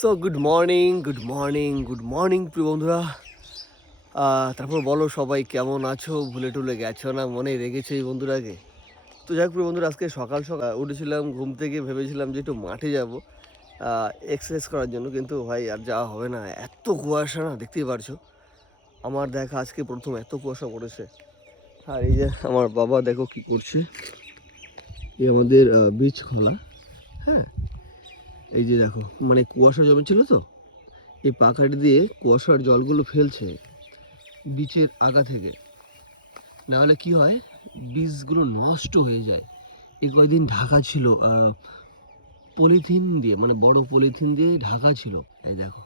So good morning, good morning, good morning প্রিয় বন্ধুরা। তারপর বলো সবাই কেমন আছো? ভুলে টুলে গেছো না, মনে রেখেছো এই বন্ধুরাকে? তো যাই হোক প্রিয় বন্ধুরা, আজকে সকাল সকাল উঠেছিলাম ঘুম থেকে, ভেবেছিলাম যে একটু মাঠে যাব এক্সারসাইজ করার জন্য, কিন্তু ভাই আর যাওয়া হবে না, এত কুয়াশা না, দেখতেই পারছো। আমার দেখা আজকে প্রথম এত কুয়াশা পড়েছে। আর এই যে আমার বাবা দেখো কি করছে, এই আমাদের বীজ খোলা। হ্যাঁ, এই যে দেখো, মানে কুয়াশা জমেছিল তো, এই পাখাটি দিয়ে কুয়াশার জলগুলো ফেলছে বীজের আগা থেকে। না হলে কি হয়, বীজগুলো নষ্ট হয়ে যায়। এই কয়েকদিন ঢাকা ছিল পলিথিন দিয়ে, মানে বড় পলিথিন দিয়ে ঢাকা ছিল। এই দেখো,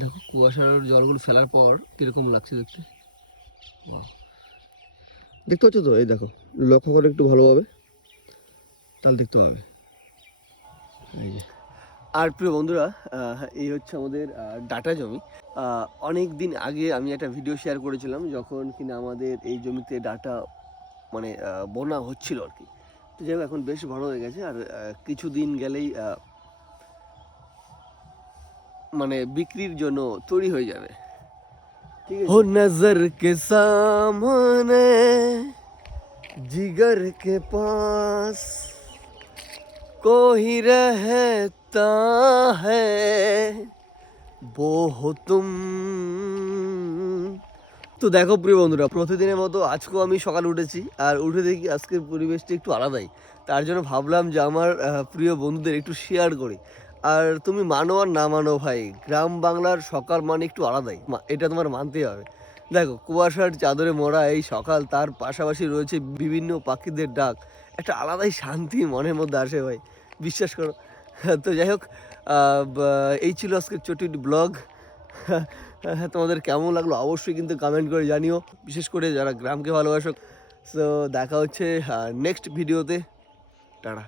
দেখো কুয়াশার জলগুলো ফেলার পর কিরকম লাগছে দেখতে। বাহ, দেখতে পাচ্ছ তো? এই দেখো, লক্ষ্য করে একটু ভালোভাবে, তাহলে দেখতে পাবে। এই যে, আর প্রিয় বন্ধুরা, এই হচ্ছে আমাদের ডাটা জমি। অনেক দিন আগে আমি একটা ভিডিও শেয়ার করেছিলাম, যখন কিনা আমাদের এই জমিতে ডাটা মানে বোনা হচ্ছিল আর কি। তো যাই হোক, এখন বেশ বড় হয়ে গেছে, আর কিছুদিন গেলেই মানে বিক্রির জন্য তৈরি হয়ে যাবে। ঠিক আছে, হো নজর কে সামনে জিগর কে পাস कोई रहता है वो हो तुम। তো দেখো প্রিয় বন্ধুরা, প্রতিদিনের মতো আজকেও আমি সকালে উঠেছি, আর উঠে দেখি আজকের পরিবেশটা একটু আলাদাই। তার জন্য ভাবলাম যে আমার প্রিয় বন্ধুদের একটু শেয়ার করি। আর তুমি মানো আর না মানো ভাই, গ্রাম বাংলার সকাল মানে একটু আলাদাই, এটা তোমার মানতেই হবে। দেখো, কুয়াশার চাদরে মোড়া এই সকাল, তার পাশাপাশি রয়েছে বিভিন্ন পাখিদের ডাক, একটা আলাদাই শান্তি মনের মধ্যে আসে ভাই, বিশ্বাস করো। তো যাই হোক, এই ছিল আজকের ছোট্ট ব্লগ। হ্যাঁ, তোমাদের কেমন লাগলো অবশ্যই কিন্তু কমেন্ট করে জানিও, বিশেষ করে যারা গ্রামকে ভালোবাসো। সো দেখা হচ্ছে নেক্সট ভিডিওতে। টাটা।